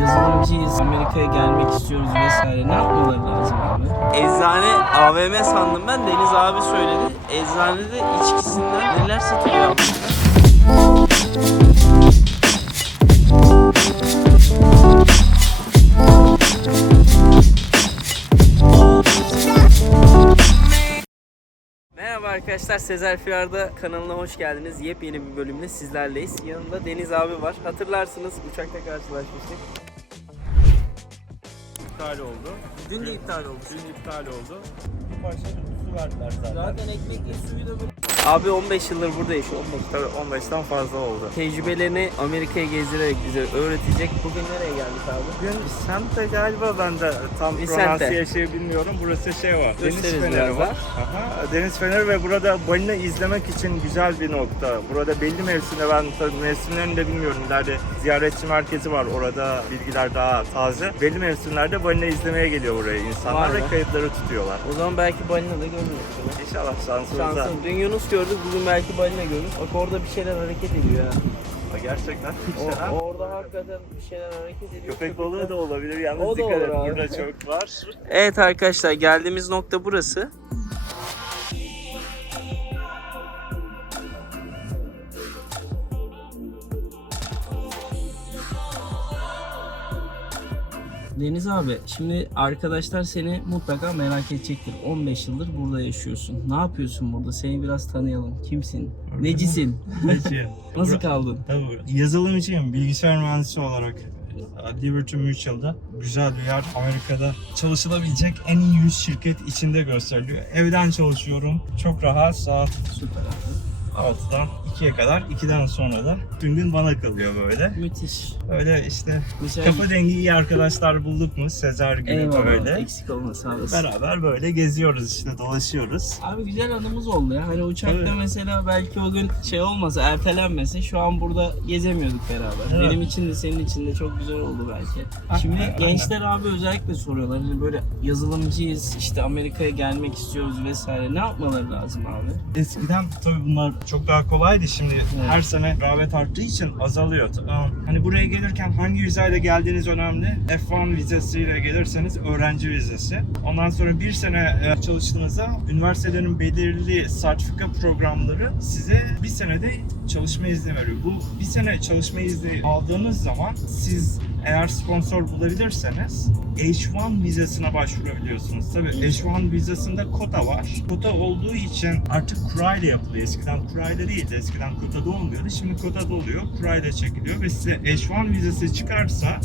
yazılımcıyız, Amerika'ya gelmek istiyoruz vesaire. Ne yapmaları lazım abi? Eczane AVM sandım ben. Deniz abi söyledi. Eczanede içkisinden neler satılıyor? Merhaba arkadaşlar, Sezer Firar'da kanalına hoş geldiniz. Yepyeni bir bölümle sizlerleyiz. Yanında Deniz abi var. Hatırlarsınız uçakta karşılaşmıştık. İptal oldu. Dün de iptal oldu. Dün iptal oldu. Bir parça da su verdiler zaten. Zaten ekmekle suyu da böyle. Abi 15 yıldır burada yaşıyor. 15. Tabii 15'ten fazla oldu. Tecrübelerini Amerika'ya gezdirerek bize öğretecek. Bugün nereye geldik abi? Bugün semtte galiba ben de tam Bir semtte. pronunciasyonu bilmiyorum. Burası şey var. Deniz Gösteririz feneri birazdan. var. Aha, deniz feneri ve burada balina izlemek için güzel bir nokta. Burada belli mevsimde ben tabii mevsimlerini de bilmiyorum. İleride ziyaretçi merkezi var. Orada bilgiler daha taze. Belli mevsimlerde balina izlemeye geliyor buraya insanlar ve kayıtları tutuyorlar. O zaman belki balina da görürüz. İnşallah şansımıza. Şansım. Dün Yunus gördük, bugün belki balina görürüz. Bak orada bir şeyler hareket ediyor ya. Ha, Gerçekten. O, orada hakikaten bir şeyler hareket ediyor. Köpek balığı da olabilir. Yalnız O da dikkat abi. Burada çok var. Evet arkadaşlar geldiğimiz nokta burası. Deniz abi şimdi arkadaşlar seni mutlaka merak edecektir. 15 yıldır burada yaşıyorsun. Ne yapıyorsun burada? Seni biraz tanıyalım. Kimsin? Necisin? Peki. Nasıl kaldın? Tabii yazılımcıyım. Bilgisayar mühendisi olarak Liberty Mutual'da güzel bir yer. Amerika'da çalışılabilecek en iyi 100 şirket içinde gösteriliyor. Evden çalışıyorum. Çok rahat. Saat Süper abi. 6'dan 2'ye kadar. 2'den sonra da tüm gün bana kalıyor böyle. Müthiş. Öyle işte Güzel. kafa dengi iyi arkadaşlar bulduk mu? Sezer gibi Eyvallah. böyle. Eksik olma sağ olasın. Beraber böyle geziyoruz işte dolaşıyoruz. Abi güzel anımız oldu ya. Hani uçakta Tabii. mesela belki o gün şey olmasa, ertelenmese şu an burada gezemiyorduk beraber. Evet. Benim için de senin için de çok güzel oldu belki. Şimdi Aynen. gençler abi özellikle soruyorlar. Hani böyle yazılımcıyız, işte Amerika'ya gelmek istiyoruz vesaire. Ne yapmaları lazım abi? Eskiden tabii bunlar çok daha kolaydı. Şimdi her sene rağbet arttığı için azalıyor. Hani buraya gelirken hangi vizeyle geldiğiniz önemli. F1 vizesiyle gelirseniz öğrenci vizesi. Ondan sonra bir sene e, çalıştığınızda üniversitelerin belirli sertifika programları size bir senede çalışma izni veriyor. Bu bir sene çalışma izni aldığınız zaman siz eğer sponsor bulabilirseniz H1 vizesine başvurabiliyorsunuz. Tabii H1 vizesinde kota var. Kota olduğu için artık kura ile yapılıyor. Eskiden kura ile değildi. Eskiden kotada olmuyordu. Şimdi kotada oluyor. Kura ile çekiliyor ve size H1 vizesi çıkarsa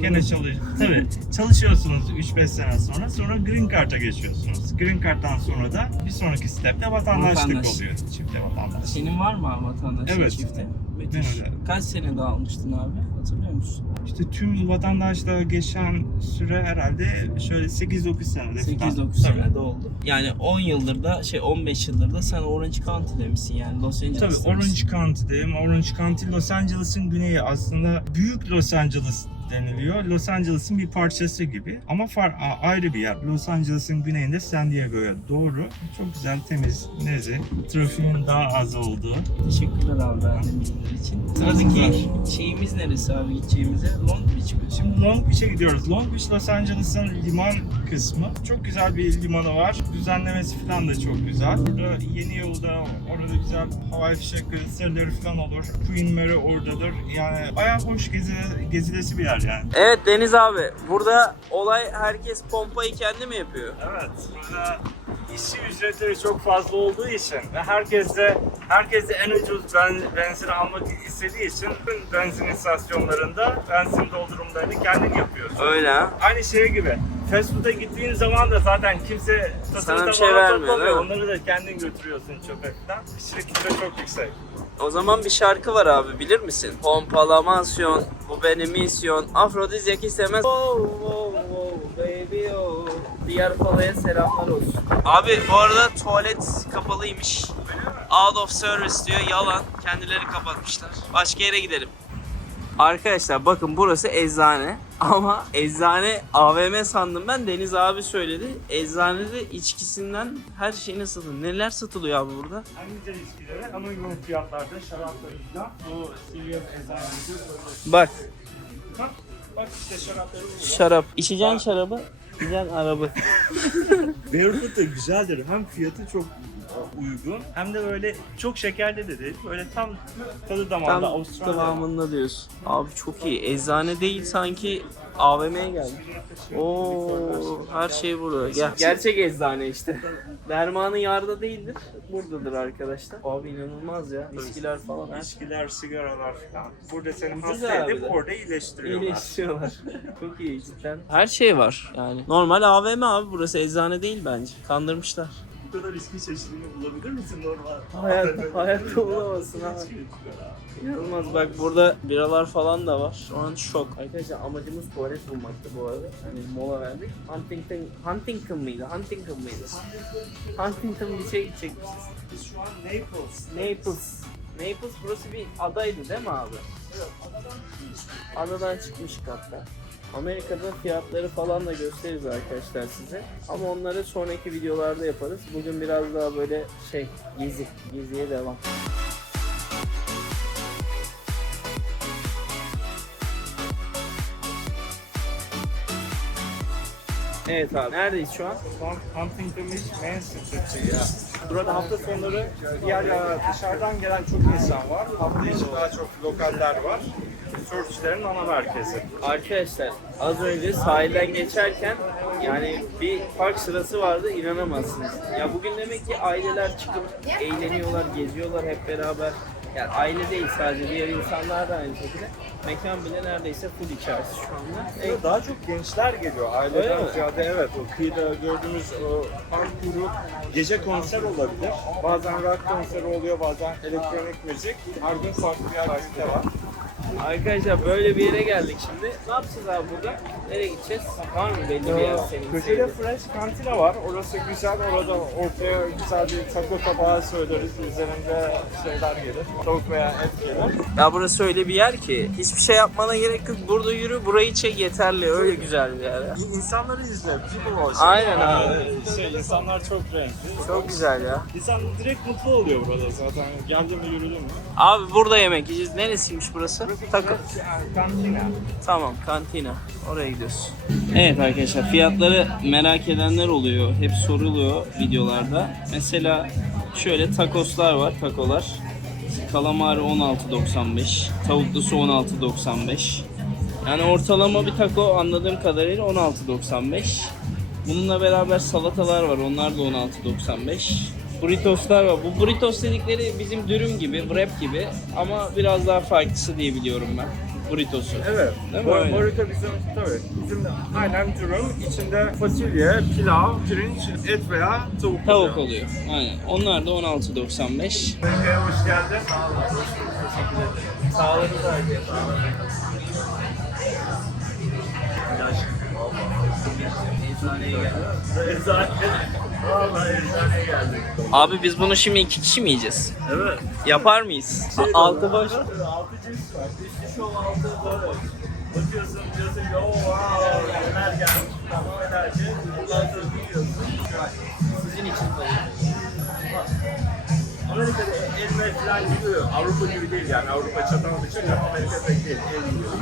gene çalış Tabii çalışıyorsunuz 3-5 sene sonra. Sonra Green Card'a geçiyorsunuz. Green Card'dan sonra da bir sonraki stepte vatandaşlık Vatandaş. oluyor. Çifte vatandaşlık. Senin var mı vatandaşlık Evet. çifte? Müthiş. Kaç sene daha almıştın abi? Hatırlıyor musun? İşte tüm vatandaşlığa geçen süre herhalde şöyle 8-9 senede falan. 8-9 Tabii. senede oldu. Yani 10 yıldır da şey 15 yıldır da sen Orange County'de misin yani Los Tabii Angeles'ta Orange misin? County'deyim. Orange County Los Angeles'ın güneyi aslında büyük Los Angeles deniliyor. Los Angeles'ın bir parçası gibi ama far, ayrı bir yer. Los Angeles'ın güneyinde San Diego'ya doğru. Çok güzel, temiz, nezih. Trafiğin daha az olduğu. Teşekkürler abi verdiğin bilgiler için. Sıradaki şeyimiz neresi abi gideceğimize? Long Beach mi? Şimdi Long Beach'e gidiyoruz. Long Beach Los Angeles'ın liman kısmı. Çok güzel bir limanı var. Düzenlemesi falan da çok güzel. Burada yeni yılda orada güzel havai fişek gösterileri falan olur. Queen Mary oradadır. Yani bayağı hoş gezi, gezilesi bir yer yani. Evet Deniz abi burada olay herkes pompayı kendi mi yapıyor? Evet. Burada işçi ücretleri çok fazla olduğu için ve herkes de herkes de en ucuz ben, benzin almak istediği için benzin istasyonlarında benzin doldurumlarını kendin yapıyorsun. Öyle. Aynı şey gibi. Fast food'a gittiğin zaman da zaten kimse Sana bir şey vermiyor, toplamıyor. değil mi? Onları da kendin götürüyorsun çöpe falan. Kişilik kitle çok yüksek. O zaman bir şarkı var abi bilir misin? Pompalamasyon, bu benim misyon. Afrodizyak istemez. Oh, oh, oh, baby oh. Diğer palaya selamlar olsun. Abi bu arada tuvalet kapalıymış. Out of service diyor yalan. Kendileri kapatmışlar. Başka yere gidelim. Arkadaşlar bakın burası eczane. Ama eczane AVM sandım ben. Deniz abi söyledi. Eczanede içkisinden her şeyine satılıyor. Neler satılıyor abi burada? En güzel ilişkileri ama uygun fiyatlarda şarapları falan. Bu Sirius eczanesi. Bak. Bak, Bak işte şarapları burada. Şarap. İçeceğin şarabı, güzel arabı. Barefoot da güzeldir. Hem fiyatı çok uygun hem de böyle çok şekerli de değil. Böyle tam tadı damağında Tam Avustralya. kıvamında diyorsun. Abi çok iyi. Eczane değil sanki AVM'ye geldik. Oo, her şey burada. Gel. Gerçek eczane işte. Dermanı yarda değildir. Buradadır arkadaşlar. Abi inanılmaz ya. İçkiler falan her şey. İçkiler, sigaralar falan. Burada seni Ucuz hasta abi edip de. orada iyileştiriyorlar. İyileştiriyorlar. Çok iyi cidden. Her şey var yani. Normal AVM abi burası eczane değil bence. Kandırmışlar. Bu kadar içki çeşidini bulabilir misin normal? Hayat, hayatta bulamazsın abi. İnanılmaz bak burada biralar falan da var. Şu an şok. Arkadaşlar amacımız tuvalet bulmaktı bu arada. Hani mola verdik. Huntington, Huntington mıydı? Huntington mıydı? Huntington bir şey gidecekmişiz. Biz şu an Naples. Naples. Naples burası bir adaydı değil mi abi? Adadan çıkmıştık hatta. Amerika'da fiyatları falan da gösteririz arkadaşlar size. Ama onları sonraki videolarda yaparız. Bugün biraz daha böyle şey gezi, geziye devam. Evet abi. Neredeyiz şu an? Şu an Huntington Beach Main Street'te ya. Burada hafta sonları diğer ya dışarıdan gelen çok insan var. Hafta içi daha çok lokaller var. Surfçilerin ana merkezi. Arkadaşlar az önce sahilden geçerken yani bir park sırası vardı inanamazsınız. Ya bugün demek ki aileler çıkıp eğleniyorlar, geziyorlar hep beraber. Yani aile değil sadece diğer insanlar da aynı şekilde. Mekan bile neredeyse full içerisi şu anda. E, daha çok gençler geliyor. Öyle Aileden mi? ziyade evet o kıyıda gördüğümüz o parkuru gece konser olabilir. Bazen rock konseri oluyor, bazen elektronik müzik. Her gün farklı bir aktivite var. Arkadaşlar böyle bir yere geldik şimdi. Ne yapacağız abi burada? Nereye gideceğiz? Var mı belli bir yer senin Köşede sevdiğin? Fresh Kantina var. Orası güzel. Orada ortaya güzel bir taco tabağı söyleriz. Üzerinde şeyler gelir. Tavuk veya et gelir. Ya burası öyle bir yer ki hiçbir şey yapmana gerek yok. Burada yürü, burayı çek yeterli. Öyle güzel bir yer. İnsanları izle. People watch. Aynen abi. Ee, Şey, insanlar çok renkli. Çok güzel ya. İnsan direkt mutlu oluyor burada zaten. Geldi mi yürüdü mü? Abi burada yemek yiyeceğiz. Neresiymiş burası? Taco. Kantina. Tamam kantina. Oraya gidiyoruz. Evet arkadaşlar fiyatları merak edenler oluyor. Hep soruluyor videolarda. Mesela şöyle takoslar var. Takolar. Kalamari 16.95. Tavuklusu 16.95. Yani ortalama bir taco anladığım kadarıyla 16.95. Bununla beraber salatalar var. Onlar da 16.95. Burritoslar var. Bu burritos dedikleri bizim dürüm gibi, wrap gibi ama biraz daha farklısı diye biliyorum ben. Burritosu. Evet. Değil mi? Öyle. burrito bizim tabii. Bizim aynen dürüm. içinde fasulye, pilav, pirinç, et veya tavuk Tavuk oluyor. Aynen. Onlar da 16.95. Ülkeye hoş geldin. Sağ olun. Teşekkür ederim. Sağlarınızı harcayın. Eczaneye geldik. Eczane. Vallahi eczaneye geldik. Abi biz bunu şimdi iki kişi mi yiyeceğiz? Evet. Yapar mıyız? A- altı boş. Altı cins var. Üstü şov altı boş. Bakıyorsun diyorsun ki oh wow neler gelmiş tamam enerji. Ondan sonra yiyorsun. Sizin için tabii. Amerika'da elme falan gibi Avrupa gibi değil yani Avrupa çatal bıçak ama Amerika pek değil. El yiyor.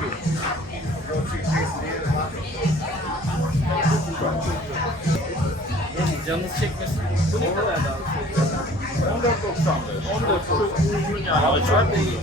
Yani canınız çekmesin. Bu ne kadar daha? 14.95. 14 çok uygun yani. Ama çok da iyi.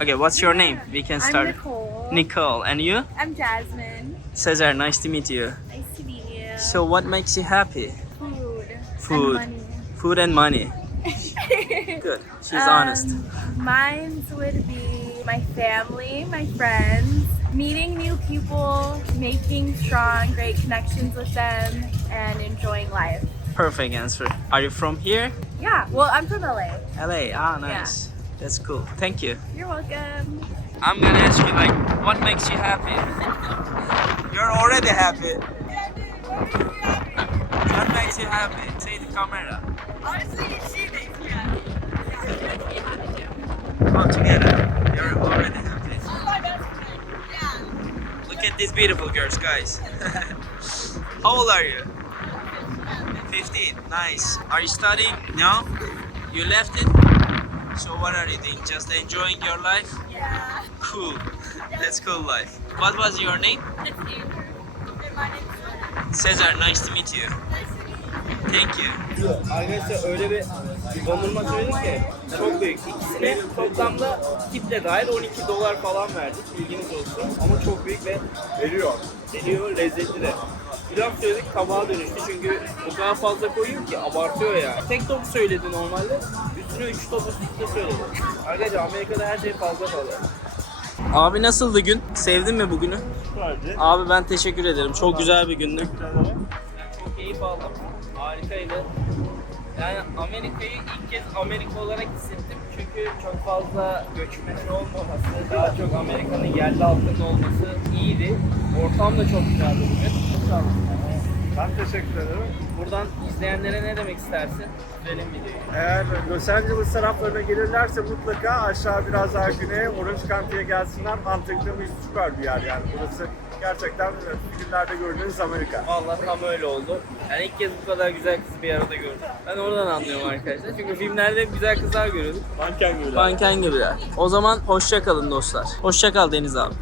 Okay, what's your name? We can I'm start. Nicole. Nicole, and you? I'm Jasmine. Cesar, nice to meet you. Nice to meet you. So, what makes you happy? Food. Food. And Food and money. Good. She's money. honest. Um, Mine would be my family, my friends, meeting new people, making strong, great connections with them, and enjoying life. Perfect answer. Are you from here? Yeah. Well, I'm from LA. LA. Ah, nice. That's cool. Thank you. You're welcome. I'm gonna ask you like, what makes you happy? You're already happy. What makes you happy? Say the camera. Honestly, she makes me happy. Together. You're already happy. my best friend. Yeah. Look at these beautiful girls, guys. How old are you? 15. Nice. Are you studying? No? You left it? So what are you doing? Just enjoying your life? Yeah. Cool. That's cool life. What was your name? It's Andrew. And my name's Cesar. Nice to meet you. Thank you. Arkadaşlar öyle bir dondurma söyledik ki çok büyük. İkisine toplamda tiple dahil 12 dolar falan verdik. Bilginiz olsun. Ama çok büyük ve Veriyor. Geliyor lezzetli de. Pilav söyledik tabağa dönüştü çünkü o kadar fazla koyuyor ki abartıyor ya. Tek top söyledi normalde. Üstüne 3 top üstüne söyledi. Arkadaşlar Amerika'da her şey fazla fazla. Abi nasıldı gün? Sevdin mi bugünü? Süperdi. Abi ben teşekkür ederim. Çok güzel bir gündü. Ben çok keyif aldım. Harikaydı. Yani Amerika'yı ilk kez Amerika olarak hissettim. Çünkü çok fazla göçmenin olmaması, daha çok Amerika'nın yerli halkının olması iyiydi. Ortam da çok güzeldi bugün. Sağ olun. Ben teşekkür ederim. Buradan izleyenlere ne demek istersin? Verin videoyu. Eğer Los Angeles taraflarına gelirlerse mutlaka aşağı biraz daha güneye Orange County'ye gelsinler. Mantıklı bir süper bir yer yani. Burası gerçekten filmlerde gördüğünüz Amerika. Vallahi tam öyle oldu. Yani ilk kez bu kadar güzel kızı bir arada gördüm. Ben oradan anlıyorum arkadaşlar. Çünkü filmlerde hep güzel kızlar görüyorduk. Manken gibi. Manken gibiler. O zaman hoşça kalın dostlar. Hoşça kal Deniz abi.